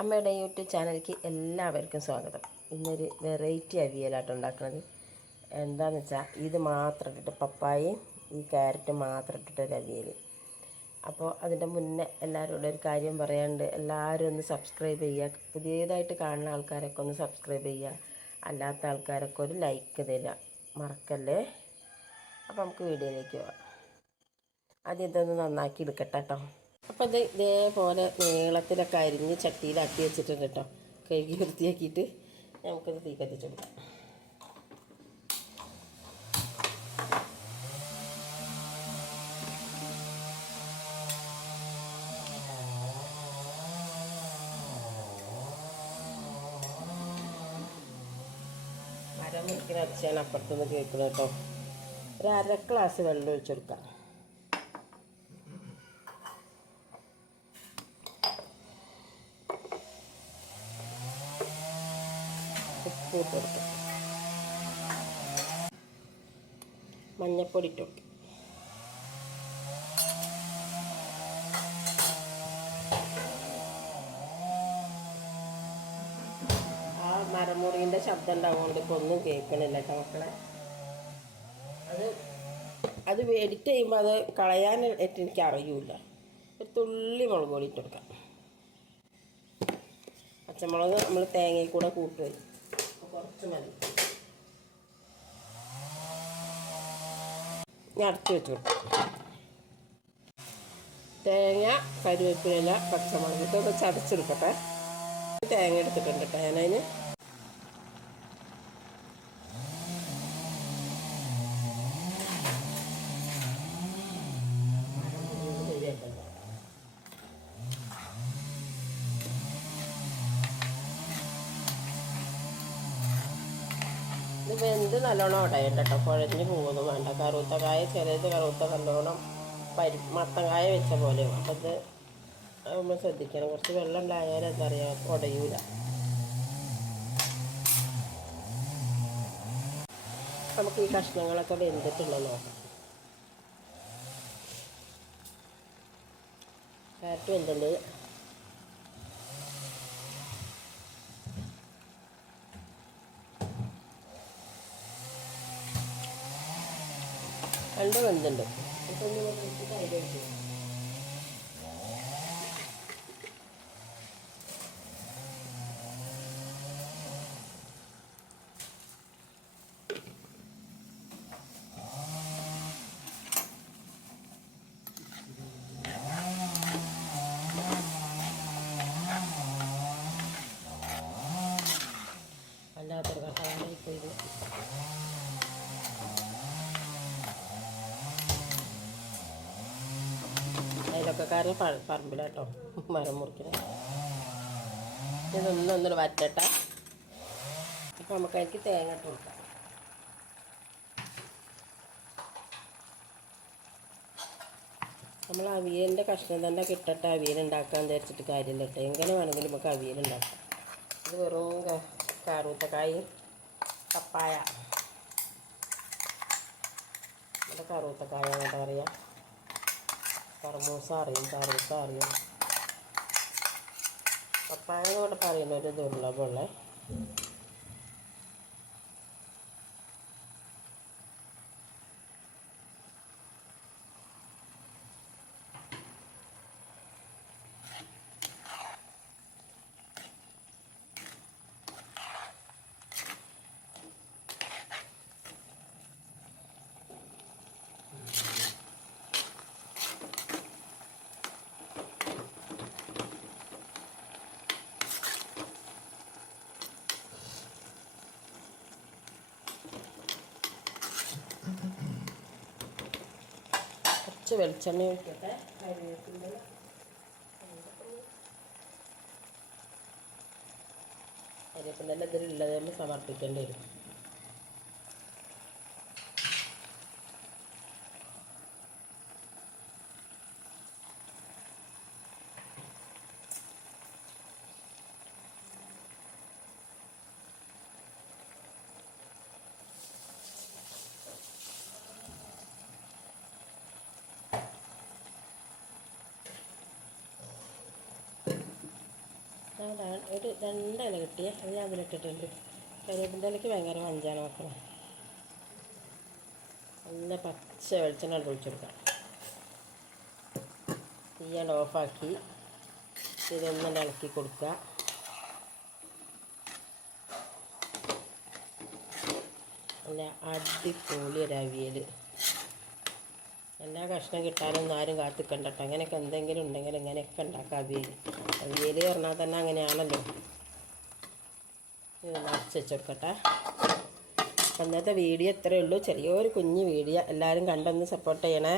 അമ്മയുടെ യൂട്യൂബ് ചാനലിലേക്ക് എല്ലാവർക്കും സ്വാഗതം. ഇന്നൊരു വെറൈറ്റി അവിയലായിട്ട് ഉണ്ടാക്കുന്നത് എന്താണെന്ന് വെച്ചാൽ ഇത് മാത്രം ഇട്ടിട്ട് പപ്പായയും ഈ ക്യാരറ്റ് മാത്രം ഇട്ടിട്ടൊരു അവിയൽ അപ്പോൾ അതിന്റെ മുന്നേ എല്ലാവരോടും ഒരു കാര്യം പറയാണ്ട് എല്ലാവരും ഒന്ന് സബ്സ്ക്രൈബ് ചെയ്യുക. പുതിയതായിട്ട് കാണുന്ന ആൾക്കാരൊക്കെ ഒന്ന് സബ്സ്ക്രൈബ് ചെയ്യുക. അല്ലാത്ത ആൾക്കാരൊക്കെ ഒരു ലൈക്ക് തരിക. മറക്കല്ലേ? അപ്പോൾ നമുക്ക് വീഡിയോയിലേക്ക് പോവാം. ആദ്യം ഇതൊന്ന് നന്നാക്കി എടുക്കട്ടെ കേട്ടോ അപ്പോൾ ഇത് ഇതേപോലെ നീളത്തിലൊക്കെ അരിഞ്ഞ് ചട്ടിയിലാക്കി വെച്ചിട്ടുണ്ട് കേട്ടോ. കഴുകി വൃത്തിയാക്കിയിട്ട് നമുക്കിത് തീ കത്തിച്ചു മരം മുറിക്കുന്ന അച്ഛൻ അപ്പുറത്തുനിന്ന് കേൾക്കുന്നത് കേട്ടോ. ഒരു അര ഗ്ലാസ് വെള്ളം ഒഴിച്ചു ഇട്ട് കൊടുക്കാം മഞ്ഞപ്പൊടി ഇട്ടു ആ മരമുറിന്റെ ശബ്ദം ഉണ്ടാവുകൊണ്ട് ഇപ്പോൾ ഒന്നും കേൾക്കണില്ല കേട്ടോ മക്കളെ. അത് അത് എഡിറ്റ് ചെയ്യുമ്പോൾ അത് കളയാൻ എനിക്ക് അറിയൂല ഒരു തുള്ളി മുളക് പൊടി ഇട്ട് കൊടുക്കാം. പച്ചമുളക് നമ്മൾ തേങ്ങയിൽ കൂടെ കൂട്ടും അപ്പോൾ മതി. ഞാൻ അടച്ചു വെച്ചു തേങ്ങ കരുവേപ്പില പച്ചമുളക് ഇതൊക്കെ ചതച്ചെടുക്കട്ടെ. തേങ്ങ എടുത്തിട്ടുണ്ട് കേട്ടോ ഞാനതിന് ഇത് വെന്ത് നല്ലോണം ഉടയണ്ട കേട്ടോ കുഴഞ്ഞ് പോകുന്നു വേണ്ട. കറുത്ത കായ ചെറിയത് കറുത്ത നല്ലോണം പരി മത്തങ്കായ വെച്ച പോലെയും. അപ്പം ഇത് നമ്മൾ ശ്രദ്ധിക്കണം. കുറച്ച് വെള്ളം ഉണ്ടായാലും എന്താ പറയുക ഉടയൂല. നമുക്ക് ഈ കഷ്ണങ്ങളൊക്കെ വെന്തിട്ടുണ്ടോ നോക്കാം. കാരറ്റ് വെന്തുണ്ട് രണ്ട് വെന്തുണ്ട്. ഇപ്പം ഒന്ന് കുറച്ച് തൈര് ഒഴിച്ച് കൊടുക്കാം. വല്ലാത്തൊരു കഷ്ണമായി പോയി ഇത്. അയലൊക്കെക്കാരൻ പ- പറമ്പിലാട്ടോ മരം മുറിക്കുന്നത് ഇതൊന്നും ഒന്നും വറ്റട്ട. അപ്പം നമുക്കതിലേക്ക് തേങ്ങ ഇട്ട് കൊടുക്കാം. നമ്മൾ അവിയലിന്റെ കഷ്ണം തന്നെ കിട്ടട്ടെ അവിയൽ ഉണ്ടാക്കാൻ വിചാരിച്ചിട്ട് കാര്യമില്ല കേട്ടോ എങ്ങനെ വേണമെങ്കിലും നമുക്ക് അവിയൽ ഉണ്ടാക്കാം. ഇത് വെറും കറുത്തക്കായും പപ്പായ. നമ്മുടെ കറുത്തക്കായ എന്താ പറയുക കർമൂസ അറിയും കറുത്ത അറിയും പപ്പായ എന്നോട് അറിയുന്ന ഒരു ദുർലഭമുള്ള വെളിച്ചെണ്ണ ഒഴിക്കട്ടെ. കരിവേപ്പിന്റെ കരിവേപ്പിന്റെ ഇതിലുള്ളത് നമ്മൾ സമർപ്പിക്കേണ്ടി വരും. അതാണ്. ഒരു രണ്ടില കിട്ടിയ. അത് ഞാൻ അതിലിട്ടിട്ടുണ്ട് കരിവേപ്പിന്റെ ഇലയ്ക്ക് ഭയങ്കര മഞ്ചാണ് മക്കളെ നല്ല പച്ച വെളിച്ചെണ്ണ ഒഴിച്ചു കൊടുക്കാം തീയാണ്ട് ഓഫാക്കി. ഇതൊന്നും ഇളക്കി കൊടുക്കുക. നല്ല അടിപൊളി ഒരു അവിയൽ എല്ലാ കഷ്ണം കിട്ടാനൊന്നും ആരും കാത്തിക്കണ്ട കേട്ടോ അങ്ങനെയൊക്കെ എന്തെങ്കിലും ഉണ്ടെങ്കിൽ ഇങ്ങനെയൊക്കെ ഉണ്ടാക്കാം അവിയൽ അവിയൽ പറഞ്ഞാൽ തന്നെ അങ്ങനെയാണല്ലോ. ഇത് ഇന്നത്തെ വീഡിയോ ഇത്രയേ ഉള്ളൂ. ചെറിയൊരു കുഞ്ഞ് വീഡിയോ. എല്ലാവരും കണ്ടൊന്ന് സപ്പോർട്ട് ചെയ്യണേ.